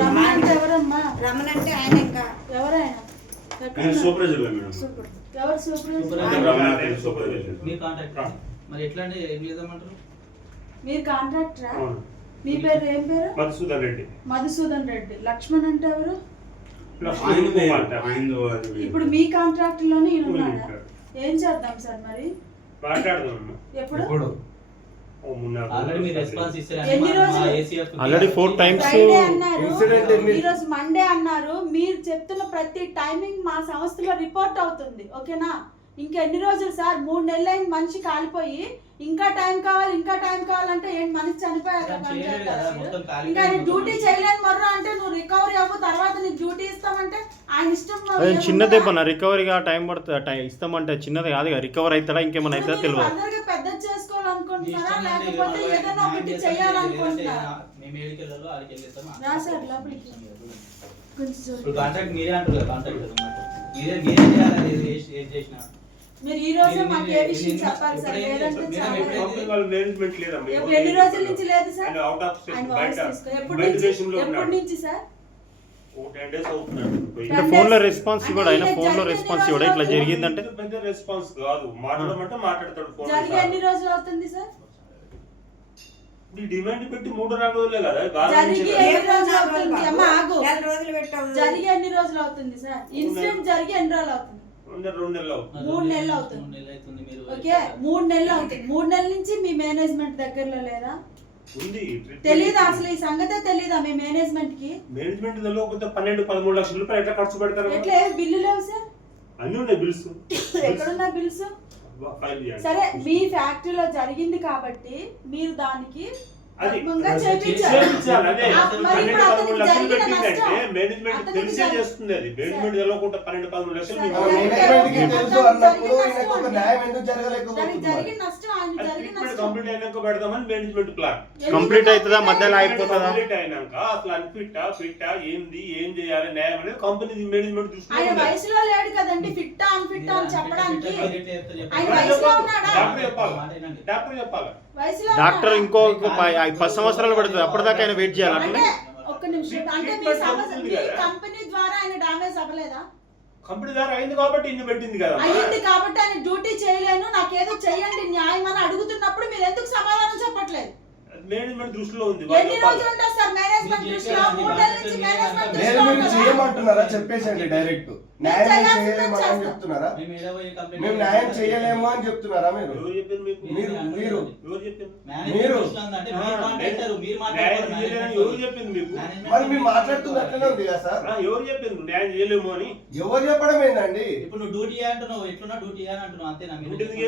రమణ అంటే ఎవరమ్మా? రమణ అంటే ఆయన ఇంకా ఎవరైనా ఎవరు సూపర్వైజర్? మీ కాంటాక్ట్ మరి ఎట్లా అంటే ఏం చేద్దామంటారు? మీరు కాంట్రాక్టరా? మీ పేరు ఏం పేరు? మధుసూదన్ రెడ్డి. మధుసూదన్ రెడ్డి. లక్ష్మణ్ అంటే ఎవరు? ఇప్పుడు మీ ఇప్పుడు కాంట్రాక్ట్ లోనే ఈయన ఉన్నాడా? ఏం చేద్దాం సార్ మరి? ఎప్పుడు? ఆల్రెడీ మీరు రెస్పాన్స్ ఇచ్చారు. ఎన్ని రోజులు? ఆల్రెడీ 4 times ఫ్రైడే అన్నారు, ఈ రోజు మండే అన్నారు. మీరు చెప్తున్న ప్రతి టైమింగ్ మా సంస్థలో రిపోర్ట్ అవుతుంది. ఓకేనా? ఇంకా ఎన్ని రోజులు సార్? 3 నెలలు అయింది మనిషి కాలిపోయి. ఇంకా టైం కావాలంటే ఏంటి? మనిషి చనిపోయాక ఇంకా ఆయన డ్యూటీ చేయలేని మర్రో అంటే నువ్వు రికవరీ అవ్వు, తర్వాత నీకు డ్యూటీ ఇస్తామంటే ఆయన ఇష్టం. చిన్న దెబ్బ రికవరీగా టైం పడుతుంది. ఇస్తామంటే చిన్నది కాదు, రికవర్ అవుతాడా ఇంకేమైనా అవుతుందా తెలియదు. అందరికీ పెద్ద చేసుకోవాలనుకుంటున్నారా లేకపోతే ఏదైనా ఒకటి చేయాలనుకుంటున్నారా? రాశారు లోపలికి కాంట్రాక్ట్ మీరే అంటారు కదా, కాంట్రాక్ట్ మీరే చేయాలి. ఏం చేసినా మీరు ఈ రోజు మాకు ఏ విషయం చెప్పాలి సార్? లేదంటే ఎన్ని రోజుల నుంచి లేదు సార్? ఎప్పటి నుంచి సార్? ఫోన్ లో రెస్పాన్స్ ఇవ్వడు. ఆయన ఫోన్ లో రెస్పాన్స్ ఇవ్వడు. ఇట్లా జరిగిందంటే రెస్పాన్స్ కాదు, మాట్లాడమంటే మాట్లాడతాడు. జరిగి ఎన్ని రోజులు అవుతుంది సార్? డిమాండ్ పెట్టి 3-4 రోజులే కదా. జరిగి ఎన్ని రోజులు అవుతుంది? అమ్మ ఆగు. 4 రోజులు పెట్టావు. జరిగి ఎన్ని రోజులు అవుతుంది సార్? ఇన్సిడెంట్ జరిగి ఎన్ని రోజులు అవుతుంది? 2 నెలలు అవుతుంది. 3 నెలలు అవుతుంది. ఓకే, 3 నెలలు అవుతుంది. 3 నెలల నుంచి మీ మేనేజ్మెంట్ దగ్గరలో లేదా? తెలీదా అసలు? ఈ సంగతే తెలీదా మీ మేనేజ్మెంట్ కి? మేనేజ్మెంట్ తెలియకపోతే 12-13 లక్షల రూపాయలు ఎట్లా ఖర్చు పెడతారు? ఎట్లా? బిల్లు లేవు సార్? అన్ని ఉన్నాయి బిల్స్. ఎక్కడున్నా బిల్స్? సరే, మీ ఫ్యాక్టరీలో జరిగింది కాబట్టి మీరు దానికి మేనేజ్మెంట్ తెలిసే చేస్తుంది. అది మేనేజ్మెంట్ తెలియకుండా 12-13 లక్షలు కంప్లీట్ అయినాక పెడదామని మేనేజ్మెంట్ ప్లాన్. కంప్లీట్ అవుతుందా? మధ్యలో అయిపోతుందా? కంప్లీట్ అయినాక అసలు అన్ఫిట్టా ఏంది, ఏం చేయాలి, న్యాయం అనేది కంపెనీ మేనేజ్మెంట్ చూస్తుంది. ఆయన వయసులో లేడు కదండి ఫిట్టా అన్ఫిట్టా అని చెప్పడానికి. ఆయన వయసులో ఉన్నాడా? డాక్టర్ చెప్పాలి. డాక్టర్ ఇంకో 10 సంవత్సరాలు పడుతుంది. అప్పటిదాకా ఆయన వెయిట్ చేయాలి. అంటే ఒక్క నిమిషం, అంటే మీ కంపెనీ ద్వారా ఆయన డామేజ్ అవ్వలేదా? కంపెనీ ద్వారా అయింది కాబట్టి ఇన్ని పెట్టింది కదా. అయ్యింది కాబట్టి ఆయన డ్యూటీ చేయలేను, నాకేదో చెయ్యండి న్యాయం అని అడుగుతున్నప్పుడు మీరు ఎందుకు సమాధానం చెప్పట్లేదు? మేనేజ్మెంట్ దృష్టిలో ఉంది. ఎన్ని రోజులు ఉంటారు సార్ మేనేజ్మెంట్ దృష్టిలో? 3 నెలల నుంచి మేనేజ్మెంట్ దృష్టిలో మీరు చేయమంటున్నారా? చెప్పేసండి డైరెక్ట్. న్యాయం చేయలేము అని చెప్తున్నారా? మేము న్యాయం చేయలేము అని చెప్తున్నారా? మీరు ఎవరు చెప్పింది మీకు? మీరు ఎవరు చెప్పింది? మీరు ఎవరు చెప్పింది మీకు? మరి మీరు మాట్లాడుతుంది అట్లనే ఉంది కదా సార్? ఎవరు చెప్పింది న్యాయం చేయలేము అని? ఎవరు చెప్పడం ఏంటండి? ఇప్పుడు నువ్వు డ్యూటీ అంటున్నావు, ఎట్లున్నా డ్యూటీ అని అంటున్నావు, అంతేనా?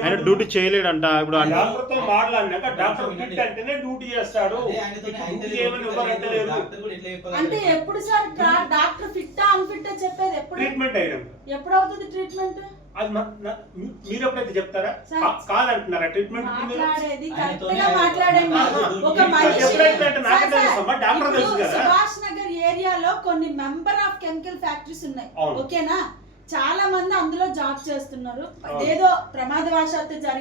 ఆయన డ్యూటీ చేయలేడంట. ఇప్పుడు డాక్టర్ తో మాట్లాడినాక డాక్టర్ ఫిట్ అంటేనే డ్యూటీ చేస్తాడు. అంటే ఎప్పుడు సార్ డాక్టర్ ఫిట్టా అన్ఫిట్టా చెప్పేది? ఎప్పుడు ట్రీట్మెంట్ అయినా ఎప్పుడు అవుతుంది ట్రీట్మెంట్? అది మీరు ఎప్పుడైతే చెప్తారా? కాదంటున్నారా ట్రీట్మెంట్? మాట్లాడేది కరెక్ట్ గా మాట్లాడండి. ఒక మనిషి సుభాష్ నగర్ ఏరియాలో కొన్ని మెంబర్ ఆఫ్ కెమికల్ ఫ్యాక్టరీస్ ఉన్నాయి. ఓకేనా? చాలా మంది అందులో జాబ్ చేస్తున్నారు. ఏదో ప్రమాదవశాత్తు జరిగి